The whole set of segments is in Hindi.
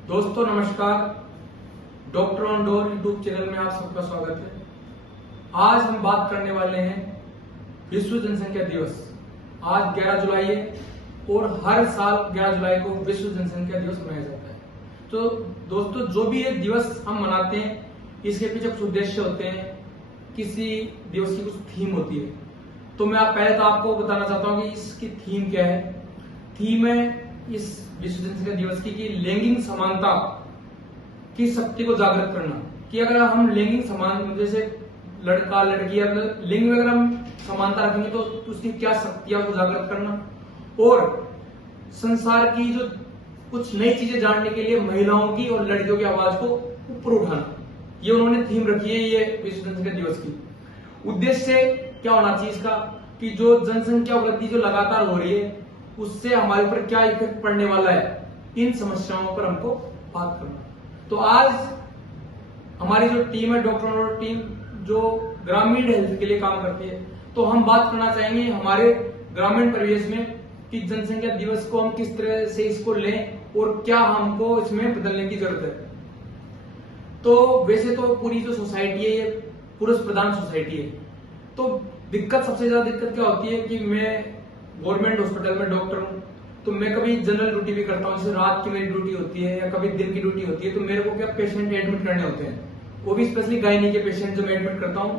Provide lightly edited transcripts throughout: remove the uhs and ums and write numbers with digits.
दोस्तों नमस्कार। Doctor on door YouTube channel में आप सबका स्वागत है। आज हम बात करने वाले हैं विश्व जनसंख्या दिवस। आज 11 जुलाई है और हर साल 11 जुलाई को विश्व जनसंख्या दिवस मनाया जाता है। तो दोस्तों जो भी ये दिवस हम मनाते हैं इसके पीछे कुछ उद्देश्य होते हैं, किसी दिवस की कुछ थीम होती है। तो मैं पहले तो आपको बताना चाहता हूँ कि इसकी थीम क्या है। थीम है इस विश्व जनसंख्या दिवस की कि लैंगिक समानता की शक्ति को जागृत करना। कि अगर हम लैंगिक समान जैसे लड़का लड़की या लिंग में अगर हम समानता रखेंगे तो उसकी क्या शक्तियां को जागृत करना और संसार की जो कुछ नई चीजें जानने के लिए महिलाओं की और लड़कियों की आवाज को ऊपर उठाना। ये उन्होंने थीम रखी है ये विश्व जनसंख्या दिवस की। उद्देश्य क्या होना चाहिए इसका कि जो जनसंख्या वृद्धि जो लगातार हो रही है उससे हमारे ऊपर क्या इफेक्ट पड़ने वाला है, इन समस्याओं पर हमको बात करना। तो आज हमारी जो टीम है डॉक्टर टीम जो ग्रामीण हेल्थ के लिए काम करती है, तो हम बात करना चाहेंगे हमारे ग्रामीण परिवेश में कि जनसंख्या दिवस को हम किस तरह से इसको लें और क्या हमको इसमें बदलने की जरूरत है। तो वैसे तो पूरी जो सोसाइटी है ये पुरुष प्रधान सोसाइटी है। तो दिक्कत सबसे ज्यादा दिक्कत क्या होती है कि मैं गवर्नमेंट हॉस्पिटल में डॉक्टर हूँ, तो मैं कभी जनरल ड्यूटी भी करता हूँ, जैसे रात की मेरी ड्यूटी होती है या कभी दिन की ड्यूटी होती है। तो मेरे को क्या पेशेंट एडमिट करने होते हैं, वो भी स्पेशली गायनी के पेशेंट जो मैं एडमिट करता हूँ।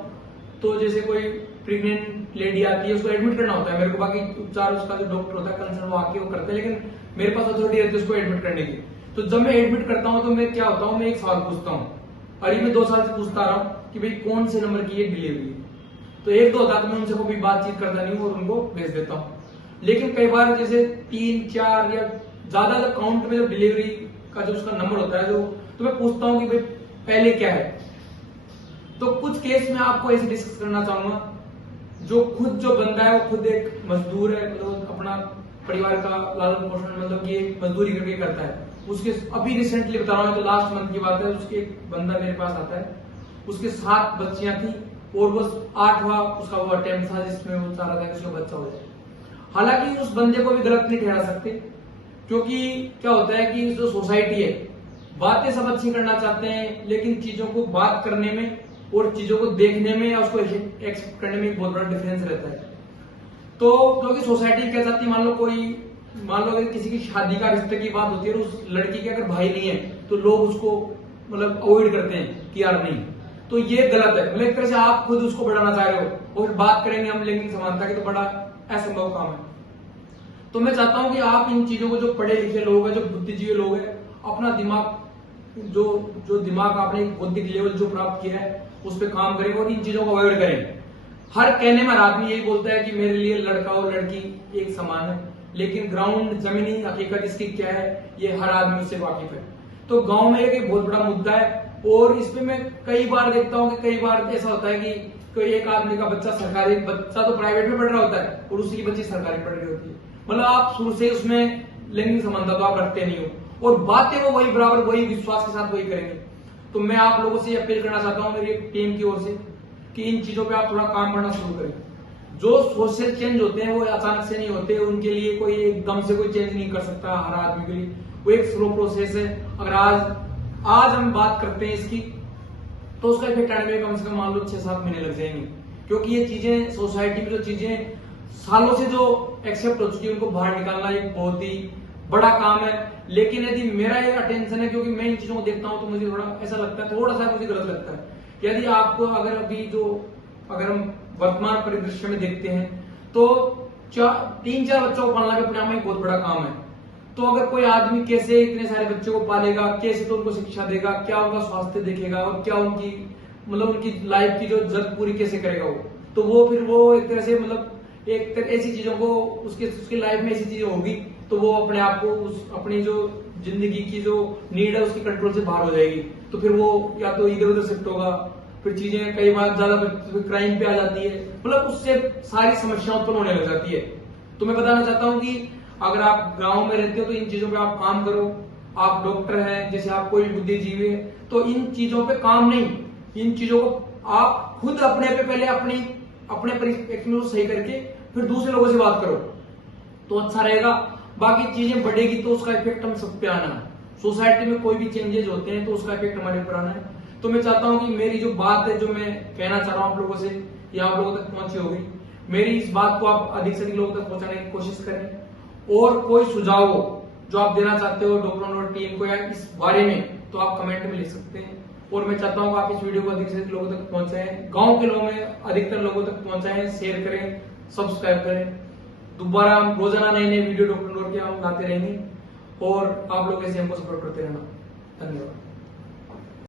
तो जैसे कोई प्रेग्नेंट लेडी आती है उसको एडमिट करना होता है मेरे को, बाकी उपचार उसका जो डॉक्टर होता है कंसर्न वो आके वो करते हैं, लेकिन मेरे पास अथॉरिटी रहती है उसको एडमिट करने की। तो जब मैं एडमिट करता हूँ तो मैं क्या होता हूँ, मैं एक सवाल पूछता हूँ और ये मैं 2 साल से पूछता आ रहा हूँ कि भाई कौन से नंबर की ये डिलीवरी है। तो 1-2 होता है तो मैं उनसे कोई बातचीत करता नहीं हूँ और उनको भेज देता हूँ। लेकिन कई बार जैसे 3-4 या ज्यादा जो काउंट में जो डिलीवरी का जो उसका नंबर होता है जो, तो मैं पूछता हूँ कि भाई पहले क्या है। तो कुछ केस में आपको ऐसे डिस्कस करना चाहूंगा, जो खुद जो बंदा है वो खुद एक मजदूर है, मतलब अपना परिवार का लालन पोषण मतलब ये मजदूरी करके करता है। उसके अभी रिसेंटली बता रहा हूँ तो लास्ट मंथ की बात है, उसके एक बंदा मेरे पास आता है, उसके 7 बच्चियां थी और बस 8वां उसका वो अटेम्प्ट था जिसमें वो चाह रहा था कि उसका बच्चा हो जाए। हालांकि उस बंदे को भी गलत नहीं ठहरा सकते, क्योंकि क्या होता है कि जो सोसाइटी है बातें सब अच्छी करना चाहते हैं, लेकिन चीजों को बात करने में और चीजों को देखने में या उसको एक्सेप्ट करने में बहुत बड़ा डिफरेंस रहता है। तो क्योंकि सोसाइटी क्या चाहती है, मान लो अगर किसी की शादी का रिश्ते की बात होती है और उस लड़की के अगर भाई नहीं है तो लोग उसको मतलब अवॉइड करते हैं कि यार नहीं। तो ये गलत है। मतलब एक तरह से आप खुद उसको बढ़ाना चाह रहे हो और फिर बात करेंगे हम लैंगिक समानता की, तो बड़ा असंभव काम है। तो मैं चाहता हूं कि आप इन चीजों को, जो पढ़े लिखे लोग हैं, जो बुद्धिजीवी लोग हैं, अपना दिमाग जो दिमाग आपने बौद्धिक लेवल जो प्राप्त किया है उस पर काम करें और इन चीजों को अवॉइड करें। हर कहने में हर आदमी यही बोलता है कि मेरे लिए लड़का और लड़की एक समान है, लेकिन ग्राउंड जमीनी हकीकत इसकी क्या है ये हर आदमी उससे वाकिफ है। तो गांव में एक बहुत बड़ा मुद्दा है और इसमें मैं कई बार देखता हूं कि कई बार ऐसा होता है कि कोई एक आदमी का बच्चा सरकारी, बच्चा तो प्राइवेट में पढ़ रहा होता है और उसकी बच्ची सरकारी पढ़ रही होती है। मतलब आप शुरू से उसमें लैंगिक समानता तो आप रखते नहीं हो और बातें वो वही बराबर वही विश्वास के साथ वही करेंगे। तो मैं आप लोगों से अपील करना चाहता हूं मेरी टीम की ओर से कि इन चीजों पे आप थोड़ा काम करना शुरू करें। जो सोशल चेंज होते हैं वो अचानक से नहीं होते, उनके लिए कोई एकदम से कोई चेंज नहीं कर सकता हर आदमी के लिए, वो एक स्लो प्रोसेस है। अगर आज हम बात करते हैं इसकी तो उसका इफेक्ट आने में कम से कम मान लो 6-7 महीने लग जाएंगे, क्योंकि ये चीजें सोसाइटी में जो चीजें सालों से जो एक्सेप्ट हो चुकी है उनको बाहर निकालना एक बहुत ही बड़ा काम है। लेकिन यदि मेरा ये अटेंशन है, क्योंकि मैं इन चीजों को देखता हूं तो मुझे थोड़ा ऐसा लगता है, थोड़ा सा मुझे गलत लगता है। यदि आपको अगर हम वर्तमान परिदृश्य में देखते हैं तो 3-4 बच्चों को पालना भी अपने आप में एक बहुत बड़ा काम है। तो अगर कोई आदमी कैसे इतने सारे बच्चों को पालेगा, कैसे तो उनको शिक्षा देगा, क्या उनका स्वास्थ्य देखेगा और क्या उनकी मतलब उनकी लाइफ की जो जरूरत पूरी कैसे करेगा तो वो एक तरह से मतलब ऐसी चीजों को उसकी लाइफ में ऐसी चीजें होगी तो वो अपने आप को अपनी जो जिंदगी की जो नीड है उसकी कंट्रोल से बाहर हो जाएगी। तो फिर वो या तो इधर उधर शिफ्ट होगा, फिर चीजें कई बार ज्यादा क्राइम पे आ जाती है, मतलब उससे सारी समस्या उत्पन्न होने लग जाती है। तो मैं बताना चाहता हूँ कि अगर आप गांव में रहते हो तो इन चीजों पे आप काम करो। आप डॉक्टर हैं, जैसे आप कोई बुद्धिजीवी है, तो इन चीजों पे काम नहीं, इन चीजों को आप खुद अपने पे पहले अपने परिप्रेक्ष्य में सही करके फिर दूसरे लोगों से बात करो तो अच्छा रहेगा। बाकी चीजें बढ़ेगी तो उसका इफेक्ट हम सब पे आना है। सोसाइटी में कोई भी चेंजेस होते हैं तो उसका इफेक्ट हमारे ऊपर आना है। तो मैं चाहता हूं कि मेरी जो बात है, जो मैं कहना चाह रहा हूं आप लोगों से, ये आप लोगों तक पहुंची होगी। मेरी इस बात को आप अधिक से अधिक लोगों तक पहुंचाने की कोशिश करें। और कोई सुझाव हो जो आप देना चाहते हो डॉक्टर ऑन डोर टीम को या इस बारे में, तो आप कमेंट में लिख सकते हैं। और मैं चाहता हूं आप इस वीडियो को अधिक से अधिक लोगों तक पहुंचाएं, गांव के लोगों में अधिकतर लोगों तक पहुंचाएं, शेयर करें, सब्सक्राइब करें। दोबारा हम रोजाना नए नए वीडियो डॉक्टर ऑन डोर के हम लाते रहेंगे और आप लोग ऐसे हमको सपोर्ट करते रहना। धन्यवाद।